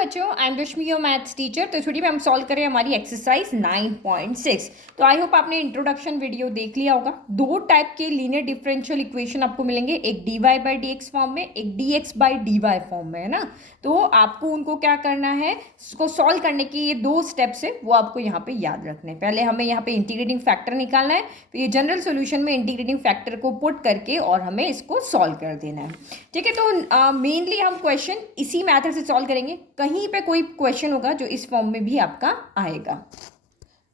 बच्चों, I am Rashmi your maths teacher. तो थोड़ी में हम सॉल्व करें हमारी एक्सरसाइज 9.6। तो आई होप आपने इंट्रोडक्शन वीडियो देख लिया होगा। दो टाइप के लीनियर डिफरेंशियल इक्वेशन आपको मिलेंगे, एक dy by d x form में, एक dx by d y form में, है ना। तो आपको उनको क्या करना है, उसको सॉल्व करने की ये दो स्टेप्स है वो आपको यहाँ पे याद रखने हैं। पहले हमें यहाँ पे इंटीग्रेटिंग फैक्टर निकालना है, फिर ये जनरल सोल्यूशन में इंटीग्रेटिंग फैक्टर को पुट करके और हमें इसको सॉल्व कर देना है। ठीक है, तो मेनली हम क्वेश्चन इसी मैथड से सॉल्व करेंगे। कहीं पे कोई क्वेश्चन होगा जो इस फॉर्म में भी आपका आएगा।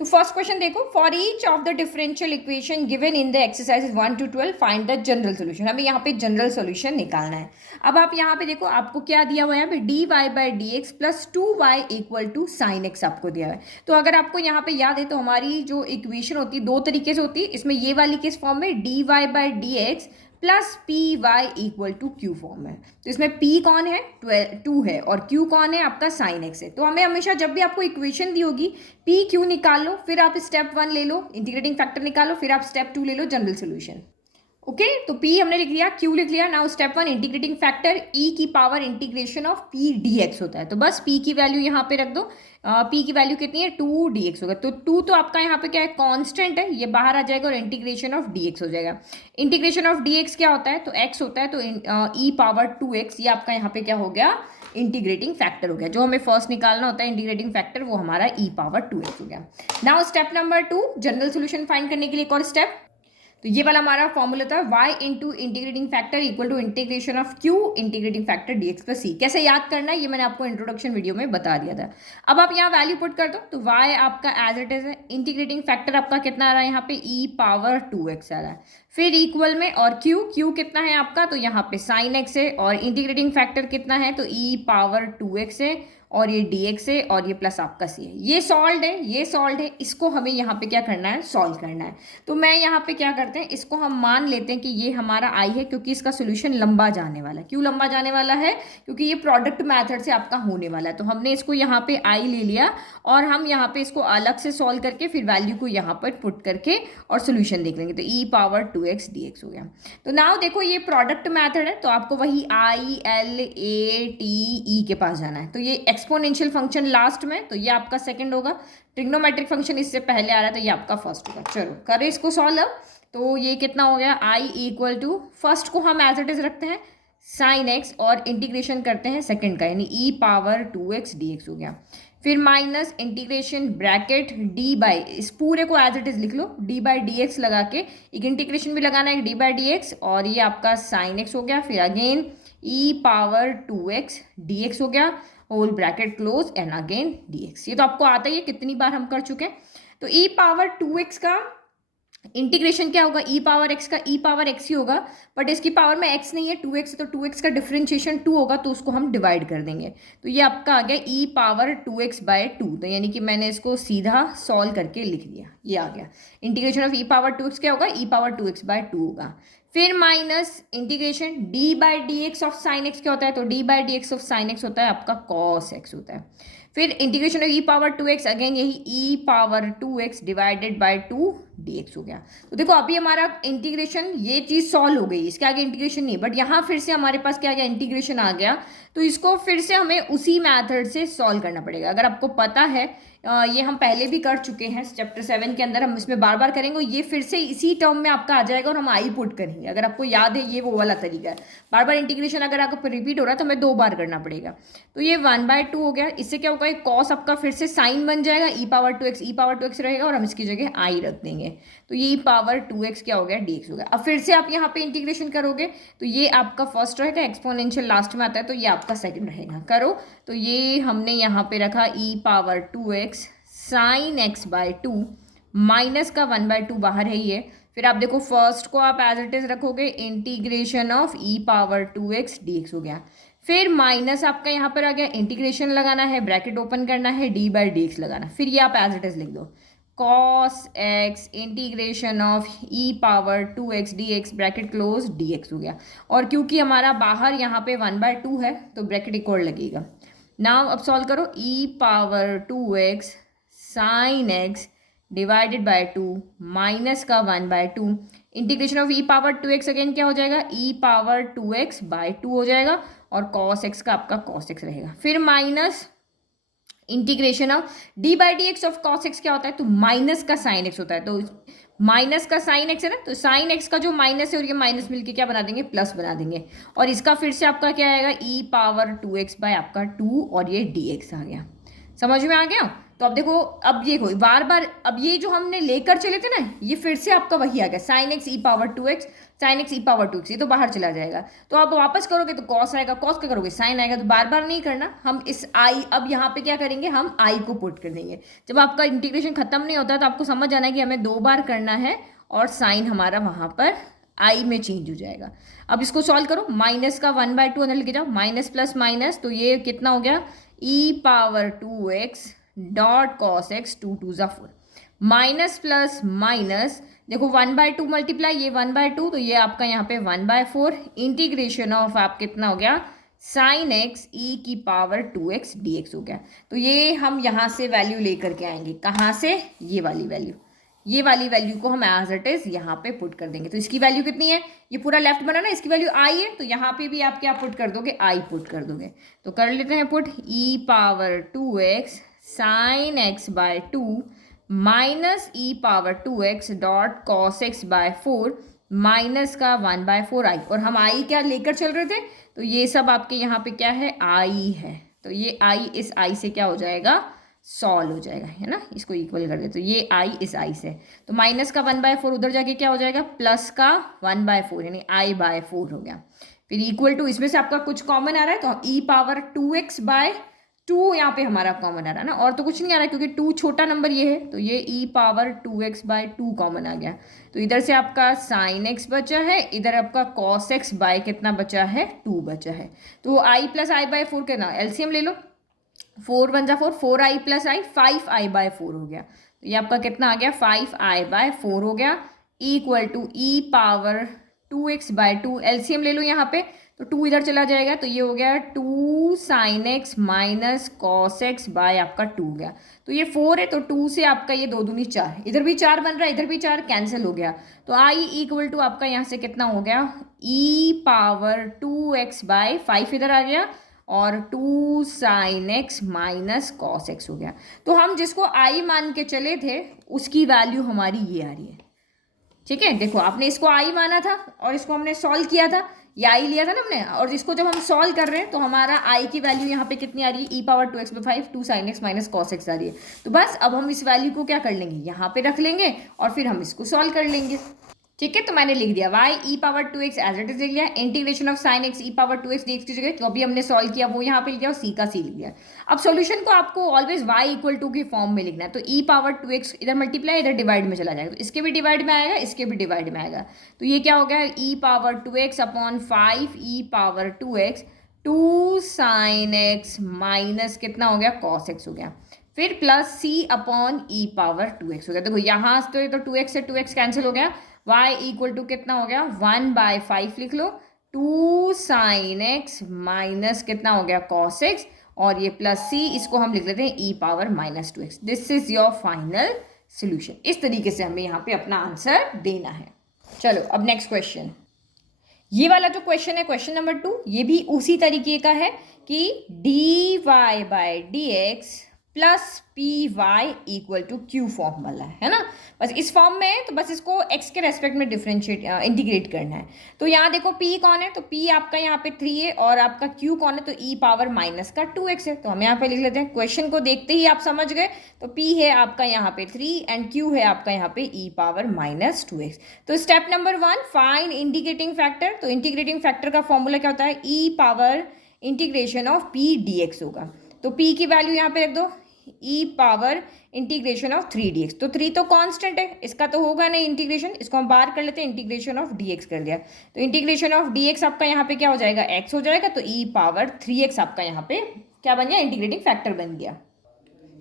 तो फर्स्ट क्वेश्चन देखो, for each of the differential equation given in the exercise 1 to 12 find the general solution. हमें यहाँ पे जनरल सोल्यूशन निकालना है। अब आप यहाँ पे देखो, आपको क्या दिया हुआ है यहाँ पे, d y by d x plus 2y equal to sine x आपको दिया हुआ है। तो अगर आपको यहाँ पे याद है तो हमारी जो इक्वेशन होती है दो तरीके से होती है। इसमें ये वाली किस फॉर्म में, d y by d x plus p y equal to q form है। तो इसमें p कौन है, 2 है, और q कौन है आपका साइन x है। तो हमें हमेशा जब भी आपको इक्वेशन दी होगी p q निकाल लो, फिर आप स्टेप 1 ले लो इंटीग्रेटिंग फैक्टर निकालो, फिर आप स्टेप 2 ले लो जनरल सोल्यूशन। ओके, तो p हमने लिख लिया, q लिख लिया। Now step 1 integrating factor e की power integration of p dx होता है। तो बस p की वैल्यू यहाँ पे रख दो। p की वैल्यू कितनी है, 2 dx होगा। तो 2 तो आपका यहाँ पे क्या है, कांस्टेंट है, ये बाहर आ जाएगा और इंटीग्रेशन ऑफ dx हो जाएगा। इंटीग्रेशन ऑफ dx क्या होता है, तो x होता है, तो e पावर 2x ये आपका यहाँ पे क्या हो गया, इंटीग्रेटिंग फैक्टर हो गया। जो हमें फर्स्ट निकालना होता है इंटीग्रेटिंग फैक्टर, वो हमारा e पावर 2x हो गया। Now step number 2 general solution find करने के लिए एक और स्टेप। तो ये वाला हमारा फॉर्मूला था y into integrating factor equal to integration of q integrating factor dx plus c। कैसे याद करना है ये मैंने आपको इंट्रोडक्शन वीडियो में बता दिया था। अब आप यहाँ वैल्यू पुट कर दो, तो y आपका एज इट इज है, इंटीग्रेटिंग फैक्टर आपका कितना आ रहा है यहाँ पे e पावर 2x आ रहा है, फिर इक्वल में, और q कितना है आपका, तो यहाँ पे साइन x है, और इंटीग्रेटिंग फैक्टर कितना है, तो e पावर 2x है, और ये dx है, और ये प्लस आपका c है। ये सॉल्व है, ये सॉल्व है, इसको हमें यहाँ पे क्या करना है, सॉल्व करना है। तो मैं यहाँ पे क्या करते हैं, इसको हम मान लेते हैं कि ये हमारा i है, क्योंकि इसका सोल्यूशन लंबा जाने वाला है। क्यों लंबा जाने वाला है, क्योंकि ये प्रोडक्ट मेथड से आपका होने वाला है। तो हमने इसको यहाँ पे i ले लिया, और हम यहाँ पे इसको अलग से सॉल्व करके फिर वैल्यू को यहाँ पर पुट करके और सोल्यूशन देख लेंगे। तो e पावर 2x dx हो गया। तो नाउ देखो, ये प्रोडक्ट मेथड है, तो आपको वही i l a t e के पास जाना है। तो ये एक्सपोनेंशियल फंक्शन लास्ट में, तो ये आपका सेकंड होगा। ट्रिग्नोमेट्रिक फंक्शन इससे पहले आ रहा है, तो ये आपका फर्स्ट होगा। चलो करें इसको सॉल्व। तो ये कितना हो गया, i इक्वल टू, फर्स्ट को हम एज इट इज रखते हैं साइन x, और इंटीग्रेशन करते हैं सेकंड का, यानी e पावर 2x dx हो गया। फिर minus integration bracket d by, इस पूरे को एज इट इज लिख लो, d बाई डी एक्स लगा के, एक इंटीग्रेशन भी लगाना है d बाई डी एक्स, और ये आपका साइन x हो गया। फिर again e power 2x dx हो गया, whole bracket close, and again dx। ये तो आपको आता ही है, कितनी बार हम कर चुके हैं। तो e पावर 2x का इंटीग्रेशन क्या होगा, e पावर x का e पावर x ही होगा, बट इसकी पावर में x नहीं है, 2x है, तो 2x का डिफरेंशिएशन 2 होगा, तो उसको हम डिवाइड कर देंगे। तो ये आपका आ गया e पावर 2x बाय 2। तो यानी कि मैंने इसको सीधा सॉल्व करके लिख दिया, ये आ गया। Integration of e power 2x क्या होगा, e पावर 2x बाय 2 होगा। फिर minus integration d by d x of sine x क्या होता है, तो d by d x of sine x होता है आपका कॉस एक्स होता है। फिर integration of e power 2x, again यही e power 2x divided by 2 dx हो गया। तो देखो अभी हमारा इंटीग्रेशन ये चीज़ सॉल्व हो गई, इसके आगे इंटीग्रेशन नहीं, बट यहाँ फिर से हमारे पास क्या आ गया, इंटीग्रेशन आ गया। तो इसको फिर से हमें उसी मेथड से सॉल्व करना पड़ेगा। अगर आपको पता है, ये हम पहले भी कर चुके हैं चैप्टर 7 के अंदर, हम इसमें बार बार करेंगे, ये फिर से इसी टर्म में आपका आ जाएगा और हम आई पुट करेंगे। अगर आपको याद है, ये वो वाला तरीका है। बार बार इंटीग्रेशन अगर आपको रिपीट हो रहा है तो हमें 2 बार करना पड़ेगा। तो ये 1/2 हो गया। इससे क्या होगा, कॉस आपका फिर से साइन बन जाएगा, e पावर 2x रहेगा, और हम इसकी जगह आई रख देंगे। तो ये e पावर 2x क्या हो गया, dx हो गया। अब फिर से आप यहाँ पे इंटीग्रेशन करोगे, तो ये आपका फर्स्ट रहेगा, एक्सपोनेंशियल लास्ट में आता है, तो ये आपका सेकंड रहेगा। करो, तो ये हमने यहाँ पे रखा e power 2x sine x by 2, minus का 1/2 बाहर है ये। फिर आप देखो फर्स्ट को आप एज इट इज रखोगे, integration of e power 2x dx हो गया। फिर माइनस आपका यहाँ पर आ गया, इंटीग्रेशन लगाना है, ब्रैकेट ओपन करना है, d बाई डी एक्स लगाना। फिर ये आप एज इट इज लिख दो, cos x integration of e power 2x dx bracket close dx हो गया। और क्योंकि हमारा बाहर यहाँ पे 1/2 है, तो ब्रैकेट इक्वल लगेगा। नाउ अब सॉल्व करो, e power 2x sine x divided by 2 minus का 1/2, integration of e power 2x again क्या हो जाएगा, e पावर 2x बाय 2 हो जाएगा, और cos x का आपका cos x रहेगा। फिर minus integration of d by d x of cos x क्या होता है, तो माइनस का साइन एक्स होता है, तो माइनस का साइन एक्स है ना, तो साइन एक्स का जो माइनस है और ये माइनस मिलके क्या बना देंगे, प्लस बना देंगे। और इसका फिर से आपका क्या आएगा, ई पावर 2x बाय आपका 2 और ये dx आ गया। समझ में आ गया। तो अब देखो, अब ये कोई बार बार, अब ये जो हमने लेकर चले थे ना, ये फिर से आपका वही आ गया, sign x e power 2x, sine x e power 2x, ये तो बाहर चला जाएगा। तो आप वापस करोगे तो कॉस आएगा, कॉस का करोगे साइन आएगा। तो बार बार नहीं करना, हम इस आई, अब यहाँ पे क्या करेंगे, हम आई को पुट कर देंगे। जब आपका इंटीग्रेशन खत्म नहीं होता तो आपको समझ आना है कि हमें 2 बार करना है और साइन हमारा वहाँ पर आई में चेंज हो जाएगा। अब इसको सॉल्व करो, माइनस का 1/2 अंदर लेके जाओ, माइनस प्लस माइनस, तो ये कितना हो गया, e power 2x dot cos x, 2 2 ज़ा 4, माइनस प्लस माइनस, देखो 1/2 मल्टीप्लाई, ये 1/2, तो ये आपका यहाँ पे 1/4 इंटीग्रेशन ऑफ आप कितना हो गया, साइन एक्स ई की पावर 2x dx हो गया। तो ये हम यहाँ से वैल्यू लेकर के आएंगे, कहाँ से, ये वाली वैल्यू, ये वाली वैल्यू को हम एज इट इज यहाँ पे पुट कर देंगे। तो इसकी वैल्यू कितनी है, ये पूरा लेफ्ट बना ना, इसकी वैल्यू आई है, तो यहाँ पे भी आप क्या पुट कर दोगे, आई पुट कर दोगे। तो कर लेते हैं put, e power 2x sine x by 2 minus e power 2x dot cos x by 4 minus का 1/4 आई, और हम आई क्या लेकर चल रहे थे, तो ये सब आपके यहाँ पे क्या है, आई है। तो ये आई इस आई से क्या हो जाएगा, सॉल्व हो जाएगा, है ना, इसको इक्वल कर दे, तो ये आई इस आई से, तो माइनस का 1/4 उधर जाके क्या हो जाएगा, प्लस का 1/4, यानी i/4 हो गया। फिर इक्वल टू, इसमें से आपका कुछ कॉमन आ रहा है, तो ई पावर 2x बाय 2 यहाँ पे हमारा कॉमन आ रहा है ना, और तो कुछ नहीं आ रहा है क्योंकि 2 छोटा नंबर ये है, तो ये ई पावर 2x बाय 2 कॉमन आ गया। तो इधर से आपका साइन एक्स बचा है, इधर आपका कॉस एक्स बाय कितना बचा है, 2 बचा है। तो आई प्लस i/4 के ना एलसीएम ले लो, 4 1 जा 4, 4i प्लस आई, 5i/4 हो गया। तो ये आपका कितना आ गया, 5i/4 हो गया, equal to e power 2x by 2, LCM ले लो यहाँ पे, तो 2 इधर चला जाएगा, तो ये हो गया 2 sine x minus cos x by आपका 2 हो गया। तो ये 4 है, तो 2 से आपका ये 2 दूनी 4, इधर भी 4 बन रहा है, इधर भी 4 कैंसिल हो गया। तो आई इक्वल टू आपका यहाँ से कितना हो गया, ई पावर 2x बाय 5 इधर आ गया, और 2 sine x minus cos x हो गया। तो हम जिसको आई मान के चले थे उसकी वैल्यू हमारी ये आ रही है। ठीक है, देखो आपने इसको आई माना था और इसको हमने सॉल्व किया था, ये आई लिया था ना हमने, और इसको जब हम सॉल्व कर रहे हैं तो हमारा आई की वैल्यू यहाँ पे कितनी आ रही है, e power 2x by 5, 2 sine x minus cos x आ रही है। तो बस अब हम इस वैल्यू को क्या कर लेंगे, यहाँ पे रख लेंगे और फिर हम इसको सॉल्व कर लेंगे। ठीक है, तो मैंने लिख दिया y e power 2x as it is लिख लिया, integration of sine x e power 2x dx की जगह जो भी हमने सॉल्व किया वो यहाँ पे लिख दिया और c का c लिख दिया। अब सॉल्यूशन को आपको ऑलवेज y इक्वल टू की फॉर्म में लिखना है, तो ई पावर 2x इधर मल्टीप्लाई इधर डिवाइड में चला जाएगा, तो इसके भी डिवाइड में आएगा, इसके भी डिवाइड में आएगा। तो ये क्या हो गया, e power 2x upon 5 e power 2x 2 sine x minus कितना हो गया, कॉस एक्स हो गया, फिर plus c upon e power 2x हो गया। देखो यहाँ तो 2x से 2x कैंसिल हो गया, y इक्वल टू कितना हो गया, 1/5 लिख लो, 2 साइन एक्स माइनस कितना हो गया, कॉस एक्स, और ये प्लस c, इसको हम लिख लेते हैं e power minus 2x। This is your final solution. इस तरीके से हमें यहाँ पे अपना आंसर देना है। चलो अब नेक्स्ट क्वेश्चन, ये वाला जो क्वेश्चन है क्वेश्चन नंबर 2, ये भी उसी तरीके का है कि dy by dx plus p y equal to q form वाला है ना, बस इस फॉर्म में है, तो बस इसको x के रेस्पेक्ट में डिफरेंशिएट इंटीग्रेट करना है। तो यहाँ देखो p कौन है, तो p आपका यहाँ पे 3 है, और आपका q कौन है, तो e पावर माइनस का 2x है। तो हम यहाँ पे लिख लेते हैं, क्वेश्चन को देखते ही आप समझ गए, तो p है आपका यहाँ पे 3 एंड q है आपका यहाँ पे e पावर माइनस 2x। तो step number 1, find integrating factor. तो इंटीग्रेटिंग फैक्टर का फॉर्मूला क्या होता है, e power integration of p dx होगा। तो p की वैल्यू यहाँ पे रख दो, ई पावर इंटीग्रेशन ऑफ 3dx, तो 3 तो कांस्टेंट है, इसका तो होगा नहीं इंटीग्रेशन, इसको हम बाहर कर लेते हैं, इंटीग्रेशन ऑफ dx कर दिया, तो इंटीग्रेशन ऑफ dx आपका यहाँ पे क्या हो जाएगा, x हो जाएगा, तो ई पावर 3x आपका यहाँ पे क्या बन गया, इंटीग्रेटिंग फैक्टर बन गया।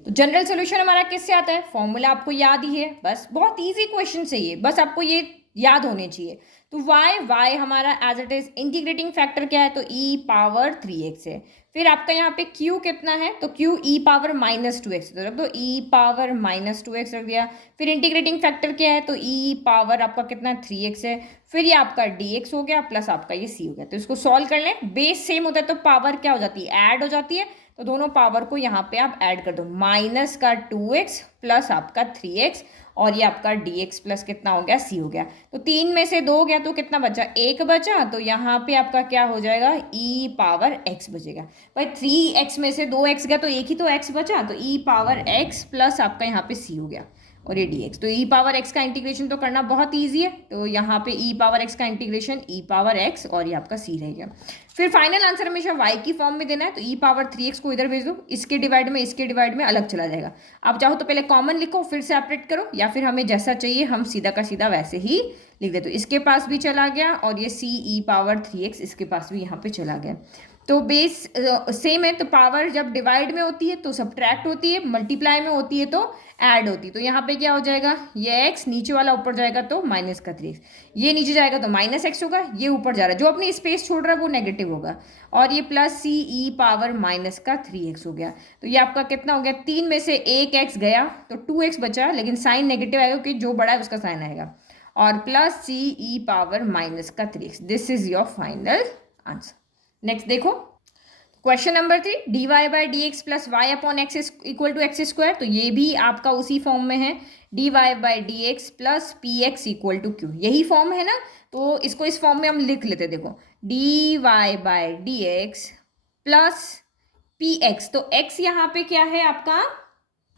तो जनरल सोल्यूशन हमारा किससे आता है, फॉर्मूला आपको याद ही है, बस बहुत ईजी क्वेश्चन से ये, बस आपको ये याद होने चाहिए। तो y हमारा as it is integrating factor क्या है, तो e पावर 3x है। फिर आपका यहाँ पे q कितना है, तो q e power minus 2x, तो रख दो e पावर माइनस 2x रख दिया। फिर इंटीग्रेटिंग फैक्टर क्या है, तो e पावर आपका कितना 3x है। फिर ये आपका dx हो गया प्लस आपका ये c हो गया। तो इसको सॉल्व कर लें, बेस सेम होता है तो पावर क्या हो जाती है, ऐड हो जाती है, तो दोनों पावर को यहाँ पे आप ऐड कर दो, माइनस का 2x प्लस आपका 3x और ये आपका dx प्लस कितना हो गया, c हो गया। तो 3 में से 2 गया तो कितना बचा, 1 बचा। तो यहाँ पे आपका क्या हो जाएगा, e पावर x बचेगा। भाई 3x में से 2x गया तो एक ही तो x बचा, तो e पावर x प्लस आपका यहाँ पे c हो गया और ये dx। तो e पावर x का इंटीग्रेशन तो करना बहुत ईजी है, तो यहाँ पे e पावर x का इंटीग्रेशन e पावर x और ये आपका c रहेगा। फिर फाइनल आंसर हमेशा y की फॉर्म में देना है, तो e पावर 3x को इधर भेज दो, इसके डिवाइड में अलग चला जाएगा। आप चाहो तो पहले कॉमन लिखो फिर सेपरेट करो, या फिर हमें जैसा चाहिए हम सीधा का सीधा वैसे ही लिख दे। तो इसके पास भी चला गया और ये c e पावर 3x इसके पास भी यहाँ पे चला गया। तो बेस सेम है, तो पावर जब डिवाइड में होती है तो सब्ट्रैक्ट होती है, मल्टीप्लाई में होती है तो ऐड होती है। तो यहाँ पे क्या हो जाएगा, ये x नीचे वाला ऊपर जाएगा तो माइनस का 3x, ये नीचे जाएगा तो माइनस x होगा, ये ऊपर जा रहा है जो अपनी स्पेस छोड़ रहा है वो नेगेटिव होगा, और ये plus c e power minus का 3x हो गया। तो ये आपका कितना हो गया, 3 में से एक x गया तो 2x बचा, लेकिन साइन नेगेटिव आएगा क्योंकि जो बड़ा है उसका साइन आएगा, और plus c e power minus का 3x। This is your final answer. Next देखो question number 3, dy by d x plus y upon x equal to x square. तो ये भी आपका उसी फॉर्म में है, dy by d x plus p x equal to q, यही form है ना। तो इसको इस फॉर्म में हम लिख लेते, देखो dy by d x plus p x. तो x यहाँ पे क्या है आपका,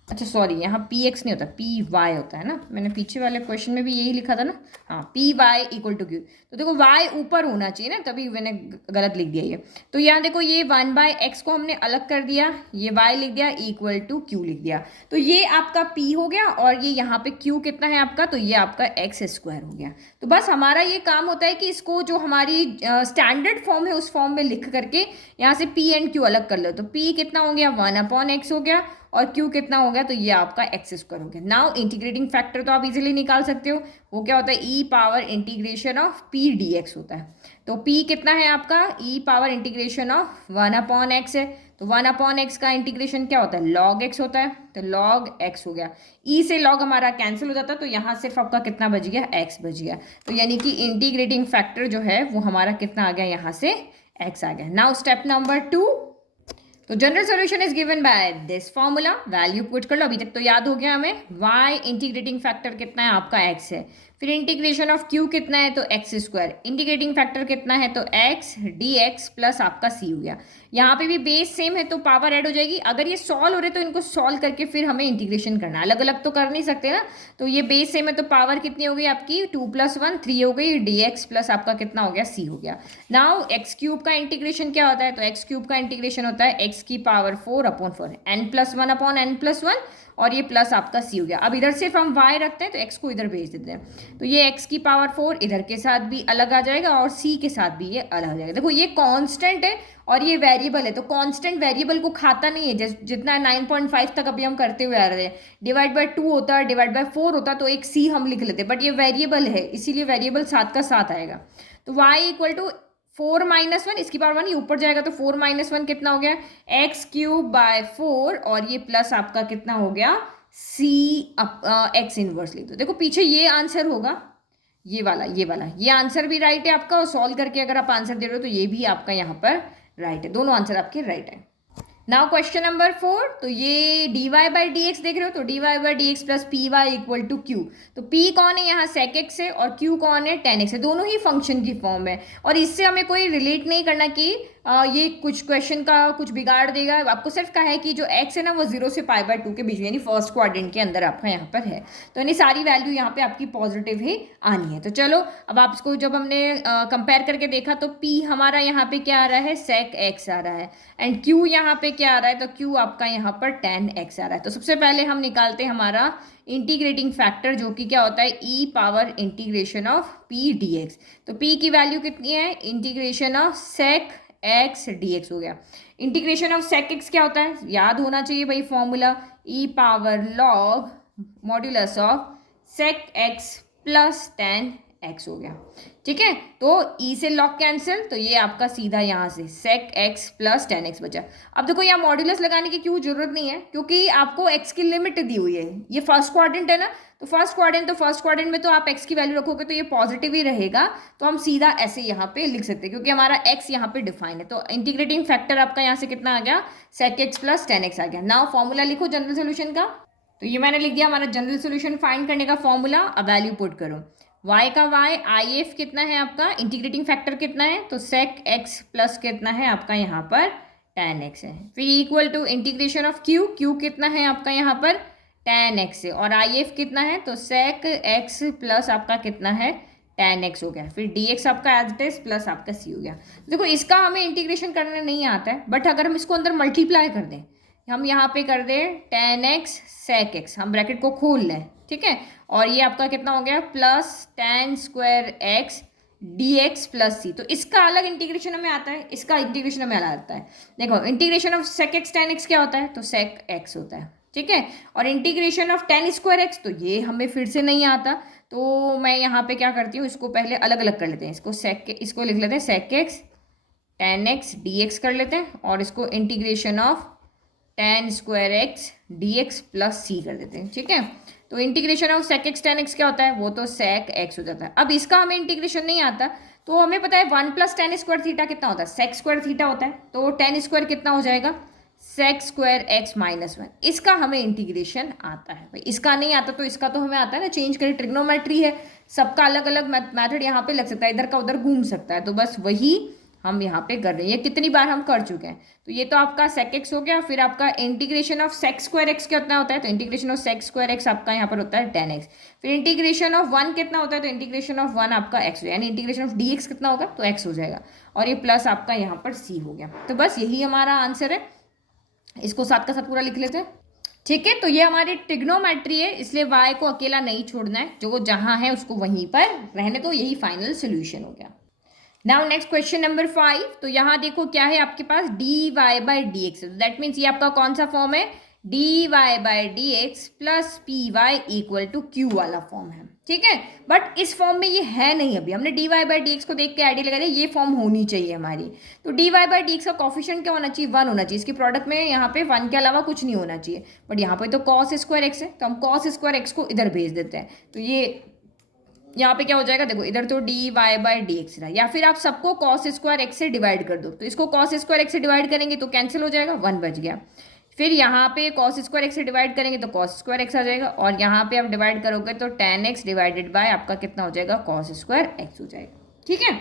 अच्छा सॉरी यहाँ पी एक्स नहीं होता, पी वाई होता है ना, मैंने पीछे वाले क्वेश्चन में भी यही लिखा था ना, हाँ p y equal to q. तो देखो वाई ऊपर होना चाहिए ना, तभी मैंने गलत लिख दिया ये। तो यहाँ देखो ये 1/x को हमने अलग कर दिया, ये y लिख दिया इक्वल टू क्यू लिख दिया। तो ये आपका p हो गया और ये यहाँ पे q कितना है आपका, तो ये आपका एक्स स्क्वायर हो गया। तो बस हमारा ये काम होता है कि इसको जो हमारी स्टैंडर्ड फॉर्म है उस फॉर्म में लिख करके यहाँ से p एंड q अलग कर लो। तो p कितना हो गया, 1/x हो गया, और q कितना हो गया, तो ये आपका एक्स स्क्वायर हो गया। नाउ इंटीग्रेटिंग फैक्टर तो आप इजीली निकाल सकते हो, वो क्या होता है, e power integration of p dx होता है। तो p कितना है आपका, e power integration of 1/x है, तो 1/x का इंटीग्रेशन क्या होता है, log x होता है, तो log x हो गया। e से log हमारा कैंसिल हो जाता है, तो यहाँ सिर्फ आपका कितना बच गया, x बच गया। तो यानी कि इंटीग्रेटिंग फैक्टर जो है वो हमारा कितना आ गया, यहाँ से x आ गया। नाउ स्टेप नंबर 2, तो general solution is given by this formula, value put कर लो। अभी तक तो याद हो गया हमें, y इंटीग्रेटिंग फैक्टर कितना है आपका x है, फिर इंटीग्रेशन ऑफ q कितना है, तो एक्स स्क्वायर, इंटीग्रेटिंग फैक्टर कितना है, तो x dx प्लस आपका c हो गया। यहाँ पे भी बेस सेम है तो पावर ऐड हो जाएगी। अगर ये सॉल्व हो रहे तो इनको सॉल्व करके फिर हमें इंटीग्रेशन करना है, अलग अलग तो कर नहीं सकते ना। तो ये बेस सेम है तो पावर कितनी हो गई आपकी, 2 + 1 3 हो गई, dx प्लस आपका कितना हो गया, c हो गया। नाउ एक्स क्यूब का इंटीग्रेशन क्या होता है, तो एक्स क्यूब का इंटीग्रेशन होता है x की पावर 4/4, n+1/n+1, और ये प्लस आपका c हो गया। अब इधर सिर्फ हम y रखते हैं तो x को इधर भेज देते हैं, तो ये x की पावर 4 इधर के साथ भी अलग आ जाएगा और c के साथ भी ये अलग आ जाएगा। देखो ये कांस्टेंट है और ये वेरिएबल है, तो कांस्टेंट वेरिएबल को खाता नहीं है। जितना 9.5 तक अभी हम करते हुए आ रहे हैं, डिवाइड बाय 2 होता, डिवाइड बाय 4 होता तो एक c हम लिख लेते, बट ये वेरिएबल है इसीलिए वेरिएबल साथ का साथ आएगा। तो y इक्वल टू 4-1, इसकी पावर 1 ये ऊपर जाएगा तो 4-1 कितना हो गया, x³/4, और ये प्लस आपका कितना हो गया, c x इनवर्स लिख दो। देखो पीछे ये आंसर होगा, ये वाला ये आंसर भी राइट है आपका, और सॉल्व करके अगर आप आंसर दे रहे हो तो ये भी आपका यहाँ पर राइट है, दोनों आंसर आपके राइट है। नाउ क्वेश्चन नंबर 4, तो ये dy बाई डी एक्स देख रहे हो, तो dy by d x plus p y equal to q. तो p कौन है यहाँ, sec x है, और q कौन है, tan x है, दोनों ही फंक्शन की फॉर्म है। और इससे हमें कोई रिलेट नहीं करना कि ये कुछ क्वेश्चन का कुछ बिगाड़ देगा। आपको सिर्फ कहा है कि जो x है ना वो 0 से π/2 के बीच में, यानी फर्स्ट क्वाड्रेंट के अंदर आपका यहाँ पर है, तो यानी सारी वैल्यू यहाँ पे आपकी पॉजिटिव ही आनी है। तो चलो अब आप इसको जब हमने कंपेयर करके देखा तो p हमारा यहाँ पे क्या आ रहा है, sec x आ रहा है, एंड q यहाँ पे क्या आ रहा है, तो q आपका यहाँ पर tan x आ रहा है। तो सबसे पहले हम निकालते हैं हमारा इंटीग्रेटिंग फैक्टर, जो कि क्या होता है, e power integration of p dx। तो p की वैल्यू कितनी है, integration of sec x dx हो गया। इंटीग्रेशन ऑफ sec x क्या होता है, याद होना चाहिए भाई formula, e power log modulus of sec x plus tan x हो गया। ठीक है, तो ई से लॉग कैंसिल, तो ये आपका सीधा यहाँ से sec x plus tan x बचा। अब देखो यहाँ मॉड्यूलस लगाने की क्यों जरूरत नहीं है, क्योंकि आपको एक्स की लिमिट दी हुई है, ये फर्स्ट क्वाड्रेंट है ना, तो फर्स्ट क्वाड्रेंट में तो आप एक्स की वैल्यू रखोगे तो ये पॉजिटिव ही रहेगा, तो हम सीधा ऐसे यहाँ पे लिख सकते हैं क्योंकि हमारा एक्स यहाँ पे डिफाइन है। तो इंटीग्रेटिंग फैक्टर आपका यहाँ से कितना आ गया, sec x plus tan x आ गया। नाउ फॉर्मूला लिखो जनरल सोल्यूशन का, तो ये मैंने लिख दिया हमारा जनरल सोल्यूशन फाइंड करने का फॉर्मूला। अब वैल्यू पुट करो, y का y आई एफ कितना है आपका, इंटीग्रेटिंग फैक्टर कितना है, तो सेक x प्लस कितना है आपका यहाँ पर tan x है, फिर equal to integration of q, q कितना है आपका यहाँ पर tan x है, और आई एफ कितना है, तो सेक x प्लस आपका कितना है tan x हो गया, फिर dx आपका एज इट इज प्लस आपका c हो गया। देखो इसका हमें इंटीग्रेशन करना नहीं आता है, बट अगर हम इसको अंदर मल्टीप्लाई कर दें, हम यहाँ पे कर दें tan x sec x, हम ब्रैकेट को खोल लें, ठीक है, और ये आपका कितना हो गया plus tan square x dx plus c। तो इसका अलग इंटीग्रेशन हमें आता है, इसका इंटीग्रेशन हमें अलग आता है। देखो integration of sec x tan x क्या होता है, तो sec x होता है, ठीक है, और integration of tan square x तो ये हमें फिर से नहीं आता, तो मैं यहाँ पे क्या करती हूँ, इसको पहले अलग अलग कर लेते हैं, इसको लिख लेते हैं sec x tan x dx कर लेते हैं, और इसको integration of tan square x d x plus c कर देते हैं, ठीक है। तो integration of sec x tan x क्या होता है, वो तो सेक एक्स हो जाता है। अब इसका हमें इंटीग्रेशन नहीं आता, तो हमें पता है 1 प्लस tan स्क्वायर थीटा कितना होता है, सेक स्क्वायर थीटा होता है, तो tan स्क्वायर कितना हो जाएगा, सेक स्क्वायर एक्स माइनस 1। इसका हमें इंटीग्रेशन आता है भाई, इसका नहीं आता तो इसका तो हमें आता है ना, चेंज करें, ट्रिग्नोमेट्री है, सबका अलग अलग मैथड यहाँ पे लग सकता है, इधर का उधर घूम सकता है, तो बस वही हम यहाँ पे कर रहे हैं। ये कितनी बार हम कर चुके हैं, तो ये तो आपका सेक एक्स हो गया, फिर आपका integration of sec square x कितना होता है, तो integration of sec square x आपका यहाँ पर होता है tan x, फिर इंटीग्रेशन ऑफ 1 कितना होता है, तो इंटीग्रेशन ऑफ 1 आपका x हो, यानी इंटीग्रेशन ऑफ dx कितना होगा, तो x हो जाएगा, और ये प्लस आपका यहाँ पर c हो गया। तो बस यही हमारा आंसर है, इसको साथ का साथ पूरा लिख लेते हैं, ठीक है। तो ये हमारी ट्रिग्नोमेट्री है, इसलिए y को अकेला नहीं छोड़ना है, जो जहाँ है उसको वहीं पर रहने दो, यही फाइनल सोल्यूशन हो गया। नाउ नेक्स्ट क्वेश्चन नंबर 5, तो यहाँ देखो क्या है आपके पास dy by d x, that means ये आपका कौन सा फॉर्म है, dy by d x plus p y equal to q वाला फॉर्म है, ठीक है। बट इस फॉर्म में ये है नहीं, अभी हमने dy बाई डी एक्स को देख के आइडिया लगा दिया, ये फॉर्म होनी चाहिए हमारी। तो dy बाई डी एक्स का कॉफिशिएंट क्या होना चाहिए, 1 होना चाहिए, इसकी प्रोडक्ट में यहाँ पे 1 के अलावा कुछ नहीं होना चाहिए, बट यहाँ पे तो कॉस स्क्वायर एक्स है, तो हम कॉस स्क्वायर एक्स को इधर भेज देते हैं, तो ये यहाँ पे क्या हो जाएगा, देखो इधर तो dy बाई डी एक्स रहा, या फिर आप सबको कॉस स्क्वायर एक्स से डिवाइड कर दो, तो इसको कॉस स्क्वायर एक्स से डिवाइड करेंगे तो कैंसिल हो जाएगा, 1 बच गया, फिर यहाँ पे कॉस स्क्वायर एक्स से डिवाइड करेंगे तो कॉस स्क्वायर एक्स आ जाएगा, और यहाँ पे आप डिवाइड करोगे तो tan x डिवाइडेड बाय आपका कितना हो जाएगा, कॉस स्क्वायर एक्स हो जाएगा, ठीक है।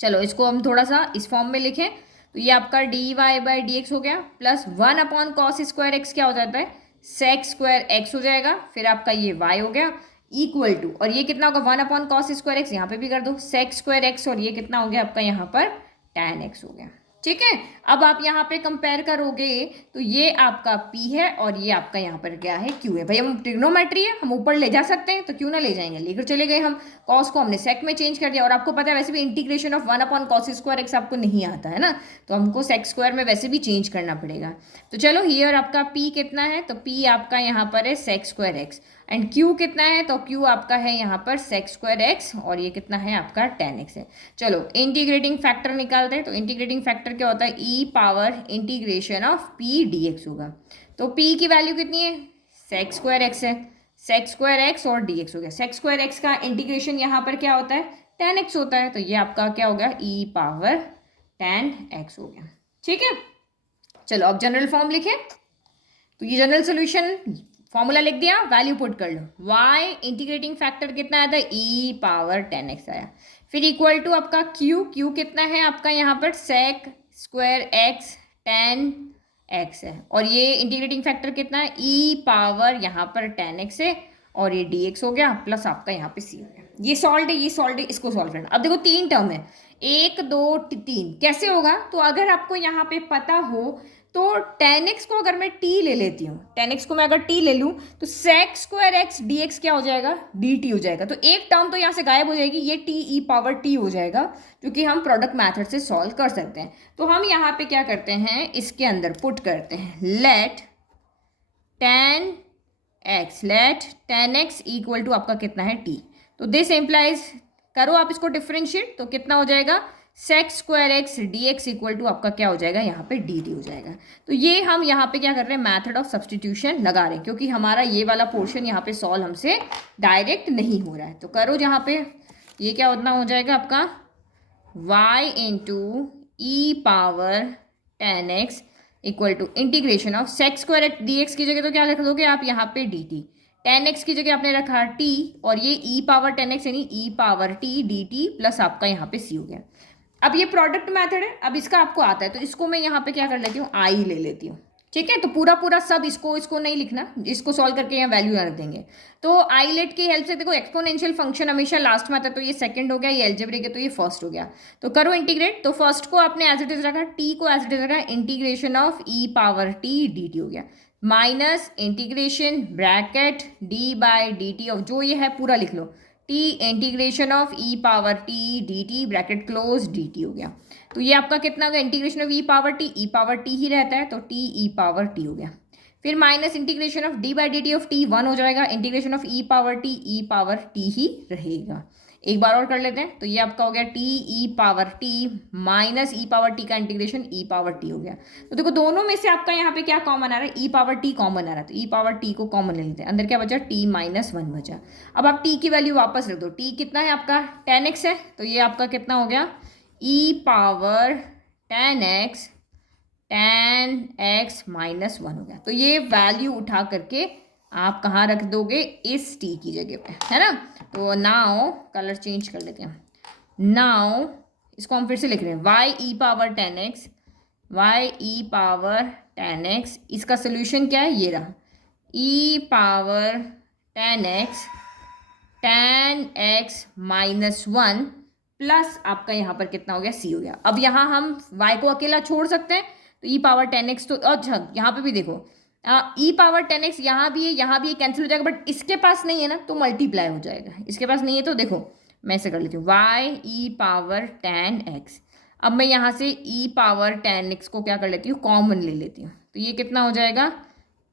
चलो इसको हम थोड़ा सा इस फॉर्म में लिखें, तो ये आपका dy बाई डी एक्स हो गया, plus 1 upon cos square x क्या हो जाता है, सेक स्क्वायर एक्स हो जाएगा, फिर आपका ये y हो गया इक्वल टू, और ये कितना होगा 1 अपॉन कॉस स्क्वायर एक्स, यहाँ पे भी कर दो सेक स्क्वायर एक्स, और ये कितना हो गया आपका यहाँ पर tan x हो गया, ठीक है। अब आप यहाँ पे कंपेयर करोगे तो ये आपका p है और ये आपका यहाँ पर क्या है, q है। भाई हम ट्रिग्नोमेट्री है, हम ऊपर ले जा सकते हैं, तो क्यों ना ले जाएंगे, लेकर चले गए हम, कॉस को हमने सेक में चेंज कर दिया, और आपको पता है वैसे भी integration of 1 upon cos square x आपको नहीं आता है ना, तो हमको सेक स्क्वायर में वैसे भी चेंज करना पड़ेगा। तो चलो हियर आपका p कितना है, तो p आपका यहाँ पर है sec square x, and q कितना है, तो q आपका है यहाँ पर सेक स्क्वायर एक्स, और ये कितना है आपका tan x है। चलो इंटीग्रेटिंग फैक्टर निकालते हैं, तो इंटीग्रेटिंग फैक्टर क्या होता है, e power integration of p dx होगा, तो p की वैल्यू कितनी है, सेक स्क्वायर एक्स है, सेक स्क्वायर एक्स और dx हो गया, सेक स्क्वायर एक्स का इंटीग्रेशन यहाँ पर क्या होता है, tan x होता है, तो ये आपका क्या हो गया, e पावर tan x हो गया, ठीक है। चलो अब जनरल फॉर्म लिखें, तो ये जनरल सोल्यूशन फॉर्मूला लिख दिया, वैल्यू पुट कर लो, y इंटीग्रेटिंग फैक्टर कितना आया था, e पावर tan x आया, फिर इक्वल टू आपका q कितना है आपका यहाँ पर sec square x tan x है, और ये इंटीग्रेटिंग फैक्टर कितना है, e पावर यहाँ पर tan x है, और ये dx हो गया, प्लस आपका यहाँ पे c हो गया। ये सॉल्व है, ये सॉल्व है, इसको सॉल्व करना। अब देखो 3 टर्म है, 1 2 3, कैसे होगा, तो अगर आपको यहाँ पे पता हो तो tan x को अगर मैं t ले लेती हूँ, tan x को मैं अगर t ले लूँ तो sec स्क्वायर x dx क्या हो जाएगा, dt हो जाएगा, तो एक टर्म तो यहाँ से गायब हो जाएगी, ये t e पावर t हो जाएगा, क्योंकि हम प्रोडक्ट मेथड से सॉल्व कर सकते हैं। तो हम यहाँ पे क्या करते हैं, इसके अंदर पुट करते हैं let tan x equal to आपका कितना है t, तो दिस इम्प्लाइज करो आप इसको डिफरेंशिएट, तो कितना हो जाएगा, sec square x d x equal to आपका क्या हो जाएगा, यहाँ पे डी टी हो जाएगा। तो ये हम यहाँ पे क्या कर रहे हैं, मैथड ऑफ सब्सटीट्यूशन लगा रहे हैं, क्योंकि हमारा ये वाला पोर्शन यहाँ पे सॉल्व हमसे डायरेक्ट नहीं हो रहा है। तो करो जहाँ पे ये क्या उतना हो जाएगा आपका y into e power 10x equal to integration of sec square d x की जगह तो क्या लिख दोगे आप यहाँ पे डी टी, 10x की जगह आपने रखा t, और ये e पावर 10x यानी e power t D T plus आपका यहाँ पे c हो गया। अब ये प्रोडक्ट मेथड है, अब इसका आपको आता है, तो इसको मैं यहाँ पे क्या कर लेती हूँ, आई ले लेती हूँ। ठीक है, तो पूरा पूरा सब इसको नहीं लिखना, इसको सॉल्व करके यहाँ वैल्यू रख देंगे। तो आईलेट की हेल्प से देखो, एक्सपोनेंशियल फंक्शन हमेशा लास्ट में आता है, तो ये सेकंड हो गया, ये एल्जेब्रिक है तो ये फर्स्ट हो गया। तो करो इंटीग्रेट, तो फर्स्ट को आपने एज इट इज रखा, टी को एज इट इज रखा, integration of e power t d t हो गया, minus integration bracket d by d t of, जो ये है पूरा लिख लो, t integration of e power t d t bracket close d t हो गया। तो ये आपका कितना हो गया, integration of e power t ही रहता है, तो टी ई पावर टी हो गया। फिर minus integration of d by d t of t 1 हो जाएगा, integration of e power t ही रहेगा। एक बार और कर लेते हैं, तो ये आपका हो गया t e power t minus e power t का इंटीग्रेशन ई पावर टी हो गया। तो देखो दोनों में से आपका यहाँ पे क्या कॉमन आ रहा है, ई पावर टी कॉमन आ रहा है, तो ई पावर टी को कॉमन ले लेते हैं, अंदर क्या बचा, टी माइनस 1 बचा। अब आप टी की वैल्यू वापस रख दो, टी कितना है आपका 10x है, तो ये आपका कितना हो गया, ई पावर 10x माइनस 1 हो गया। तो ये वैल्यू उठा करके आप कहाँ रख दोगे, इस टी की जगह पे, है ना। तो नाउ कलर चेंज कर लेते हैं, नाउ इसको हम फिर से लिख रहे हैं, y ई पावर 10x, इसका सोल्यूशन क्या है, ये रहा, ई पावर 10x माइनस 1 प्लस आपका यहाँ पर कितना हो गया, c हो गया। अब यहाँ हम y को अकेला छोड़ सकते हैं, तो ई पावर 10x, तो अच्छा यहाँ पे भी देखो ई पावर 10x यहाँ भी है, कैंसिल हो जाएगा, बट इसके पास नहीं है ना, तो मल्टीप्लाई हो जाएगा, इसके पास नहीं है, तो देखो मैं ऐसे कर लेती हूँ, y ई पावर 10x। अब मैं यहाँ से ई पावर 10x को क्या कर लेती हूँ, कॉमन ले लेती हूँ, तो ये कितना हो जाएगा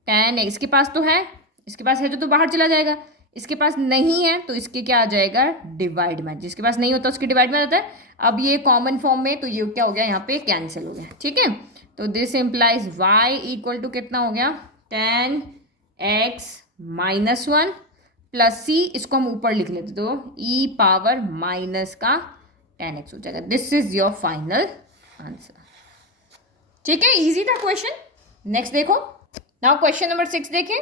10x, इसके पास तो है, इसके पास है तो बाहर चला जाएगा, इसके पास नहीं है तो इसके क्या आ जाएगा, डिवाइड में, जिसके पास नहीं होता उसके डिवाइड में आता है। अब ये कॉमन फॉर्म में, तो ये क्या हो गया, यहाँ पे कैंसिल हो गया। ठीक है, तो this implies y equal to कितना हो गया, 10x माइनस 1 प्लस c, इसको हम ऊपर लिख लेते, तो ई पावर माइनस का 10x हो जाएगा। This is your final answer. ठीक है, इजी था क्वेश्चन। नेक्स्ट देखो, नाउ क्वेश्चन नंबर 6 देखें,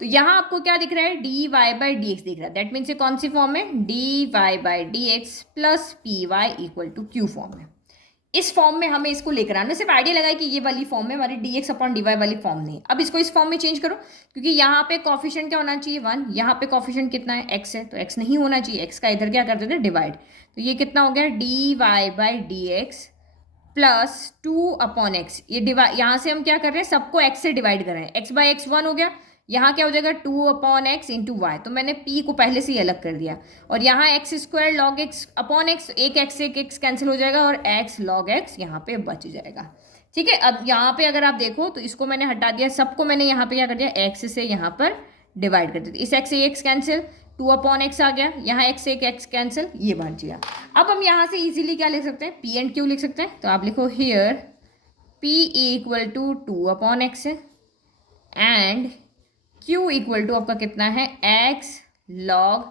तो यहाँ आपको क्या दिख रहा है, d y by d x दिख रहा है, दैट मीन्स ये कौन सी फॉर्म है, d y by d x plus p y equal to q form है। इस फॉर्म में हमें इसको लेकर आना, सिर्फ आइडिया लगाए कि ये वाली फॉर्म में हमारी d x upon d y वाली फॉर्म नहीं। अब इसको इस फॉर्म में चेंज करो, क्योंकि यहाँ पे कॉफिशिएंट क्या होना चाहिए 1, यहाँ पे कॉफिशिएंट कितना है x है, तो x नहीं होना चाहिए, x का इधर क्या कर देते हैं डिवाइड, तो ये कितना हो गया d y by d x plus 2 upon x, ये डिवाइड, यहाँ से हम क्या कर रहे हैं, सबको x से डिवाइड कर रहे हैं, x बाई एक्स 1 हो गया, यहाँ क्या हो जाएगा 2 अपॉन एक्स इंटू वाई, तो मैंने p को पहले से ही अलग कर दिया, और यहाँ x square log x upon x, एक एक्स कैंसिल हो जाएगा और x लॉग एक्स यहाँ पे बच जाएगा। ठीक है, अब यहाँ पे अगर आप देखो तो इसको मैंने हटा दिया, सबको मैंने यहाँ पे क्या कर दिया, x से यहाँ पर डिवाइड कर दिया, इस x से x कैंसिल, 2 अपॉन एक्स आ गया, यहाँ x से एक x कैंसिल, ये बच गया। अब हम यहाँ से इजीली क्या लिख सकते हैं, p एंड q लिख सकते हैं, तो आप लिखो here p equal to 2 upon x and q equal to आपका कितना है, x log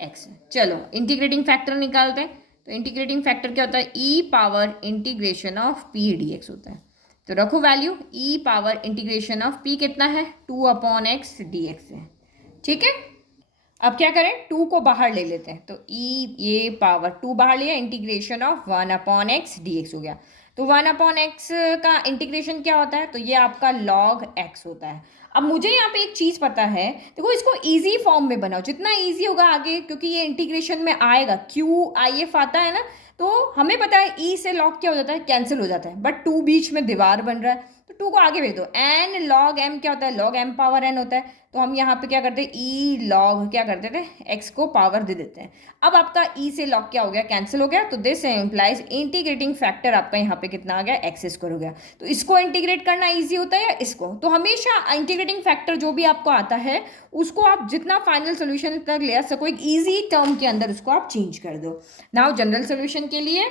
x। चलो इंटीग्रेटिंग फैक्टर निकालते हैं, तो इंटीग्रेटिंग फैक्टर क्या होता है, e power integration of p dx होता है। तो रखो value, e power integration of p कितना है, 2 अपॉन एक्स डी एक्स है। ठीक है, अब क्या करें, 2 को बाहर ले लेते हैं, तो e ये पावर 2 बाहर लिया, integration of 1 upon x d x हो गया। तो 1 अपॉन एक्स का इंटीग्रेशन क्या होता है, तो ये आपका log x होता है। अब मुझे यहाँ पे एक चीज़ पता है, देखो इसको इजी फॉर्म में बनाओ, जितना इजी होगा आगे, क्योंकि ये इंटीग्रेशन में आएगा, क्यू आई एफ आता है ना, तो हमें पता है ई से log क्या हो जाता है, कैंसिल हो जाता है, बट 2 बीच में दीवार बन रहा है, तो 2 को आगे भेज दो। n log m क्या होता है, log m पावर n होता है। तो हम यहाँ पे क्या करते हैं, e log क्या करते थे, x को पावर दे देते हैं। अब आपका e से log क्या हो गया, कैंसिल हो गया। तो दिस इम्प्लाइज इंटीग्रेटिंग फैक्टर आपका यहाँ पे कितना आ गया, एक्स स्क्वायर हो गया। तो इसको इंटीग्रेट करना ईजी होता है या इसको, तो हमेशा इंटीग्रेटिंग फैक्टर जो भी आपको आता है उसको आप जितना फाइनल सोल्यूशन तक ले आ सको एक ईजी टर्म के अंदर उसको आप चेंज कर दो। नाउ जनरल सोल्यूशन के लिए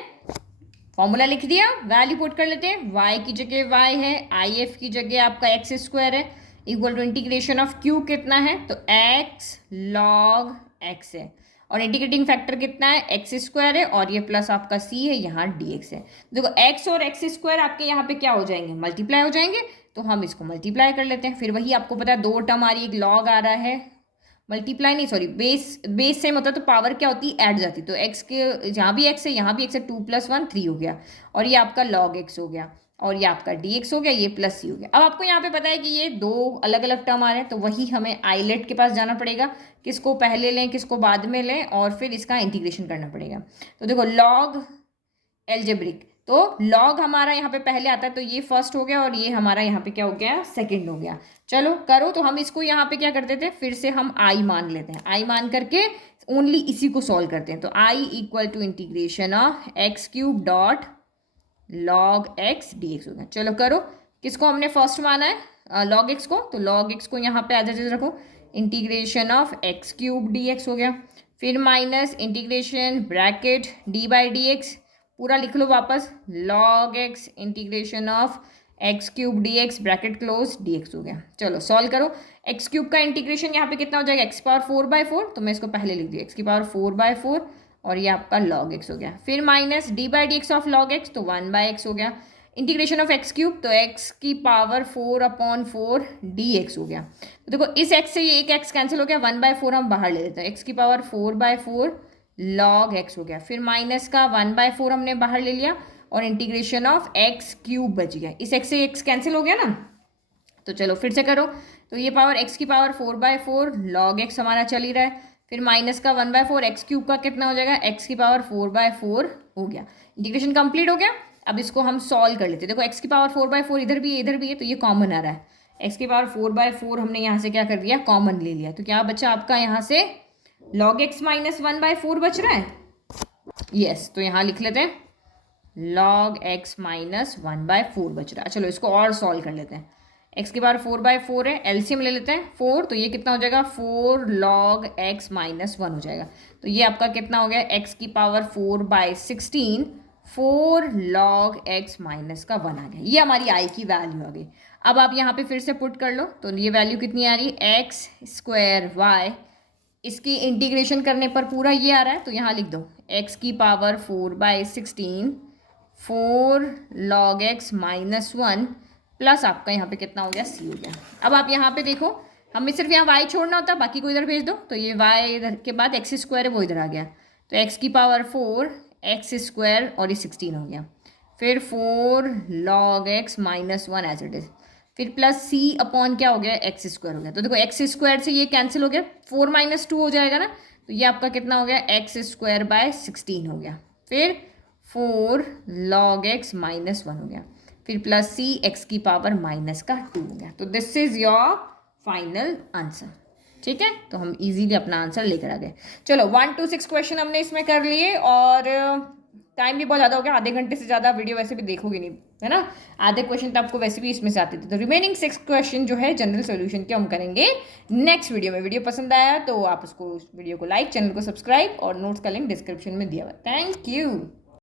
फॉर्मूला लिख दिया, वैल्यू पुट कर लेते हैं। y की जगह y है, if की जगह आपका एक्स स्क्वायर है, equal to integration of q कितना है, तो x log x है, और इंटीग्रेटिंग फैक्टर कितना है, एक्स स्क्वायर है, और ये प्लस आपका c है, यहाँ dx है। देखो x और एक्स स्क्वायर आपके यहाँ पे क्या हो जाएंगे, मल्टीप्लाई हो जाएंगे। तो हम इसको मल्टीप्लाई कर लेते हैं। फिर वही आपको पता है 2 टर्म आ रही है, एक लॉग आ रहा है, मल्टीप्लाई नहीं सॉरी बेस सेम होता है तो पावर क्या होती है, ऐड जाती है। तो x के जहाँ भी x है यहाँ भी x है, 2 + 1 3 हो गया, और ये आपका log x हो गया, और ये आपका dx हो गया, ये प्लस c हो गया। अब आपको यहाँ पे पता है कि ये 2 अलग अलग टर्म आ रहे हैं, तो वही हमें आइलेट के पास जाना पड़ेगा, किसको पहले लें किसको बाद में लें, और फिर इसका इंटीग्रेशन करना पड़ेगा। तो देखो लॉग एल्जेब्रिक, तो लॉग हमारा यहाँ पे पहले आता है, तो ये फर्स्ट हो गया, और ये हमारा यहाँ पे क्या हो गया, सेकंड हो गया। चलो करो, तो हम इसको यहाँ पे क्या करते थे, फिर से हम आई मान लेते हैं, आई मान करके ओनली इसी को सॉल्व करते हैं। तो I equal to integration of x³ dot log x dx हो गया। चलो करो, किसको हमने फर्स्ट माना है, log x को, तो log x को यहाँ पे एज इट इज रखो, इंटीग्रेशन ऑफ x³ dx हो गया। फिर माइनस इंटीग्रेशन ब्रैकेट d/dx पूरा लिख लो वापस, log x integration of x³ dx bracket close dx हो गया। चलो सॉल्व करो, x³ का इंटीग्रेशन यहाँ पे कितना हो जाएगा, x⁴/4, तो मैं इसको पहले लिख दिया x⁴/4, और ये आपका log x हो गया। फिर minus d/dx of log x, तो 1/x हो गया। इंटीग्रेशन ऑफ x³, तो x⁴/4 dx हो गया। तो देखो इस x से ये एक x कैंसिल हो गया, 1/4 हम बाहर ले लेते हैं, x⁴/4 log x हो गया। फिर माइनस का 1/4 हमने बाहर ले लिया, और इंटीग्रेशन ऑफ x³ बच गया, इस x से x कैंसिल हो गया ना। तो चलो फिर से करो, तो ये पावर x⁴/4 log x हमारा चल ही रहा है। फिर माइनस का 1/4 x³ का कितना हो जाएगा, x⁴/4 हो गया। इंटीग्रेशन कंप्लीट हो गया। अब इसको हम सॉल्व कर लेते हैं। देखो x⁴/4 इधर भी है, तो ये कॉमन आ रहा है, x⁴/4 हमने यहाँ से क्या कर दिया, कॉमन ले लिया। तो क्या बचा आपका यहाँ से log x - 1/4 बच रहा है, यस। तो यहाँ लिख लेते हैं log x - 1/4 बच रहा है। चलो इसको और सॉल्व कर लेते हैं, x⁴/4 है, एलसीएम ले लेते हैं 4, तो ये कितना हो जाएगा, 4 log x - 1 हो जाएगा। तो ये आपका कितना हो गया, x⁴/16 4 log x - 1 आ गया। ये हमारी आई की वैल्यू आ गई। अब आप यहाँ पे फिर से पुट कर लो, तो ये वैल्यू कितनी आ रही है, x² y, इसकी इंटीग्रेशन करने पर पूरा ये आ रहा है, तो यहाँ लिख दो x⁴/16 4 log x - 1 प्लस आपका यहाँ पे कितना हो गया, c हो गया। अब आप यहाँ पे देखो, हमें सिर्फ यहाँ y छोड़ना होता है, बाकी को इधर भेज दो। तो ये y इधर के बाद x² है वो इधर आ गया, तो x⁴ x² और ये 16 हो गया। फिर 4 log x - 1 as it is, फिर प्लस c अपॉन क्या हो गया, x² हो गया। तो देखो x² से ये कैंसिल हो गया, 4 - 2 हो जाएगा ना, तो ये आपका कितना हो गया, x²/16 हो गया। फिर 4 log x - 1 हो गया, फिर प्लस c x⁻² -2 हो गया। तो this is your final answer, ठीक है। तो हम इजीली अपना आंसर लेकर आ गए। चलो 1 to 6 क्वेश्चन हमने इसमें कर लिए, और टाइम भी बहुत ज़्यादा हो गया, आधे घंटे से ज़्यादा वीडियो वैसे भी देखोगे नहीं, है ना। आधे क्वेश्चन तो आपको वैसे भी इसमें से आते थे। तो रिमेनिंग 6 क्वेश्चन जो है जनरल सोल्यूशन के हम करेंगे नेक्स्ट वीडियो में। वीडियो पसंद आया तो आप उसको वीडियो को लाइक, चैनल को सब्सक्राइब, और नोट्स का लिंक डिस्क्रिप्शन में दिया हुआ। Thank you.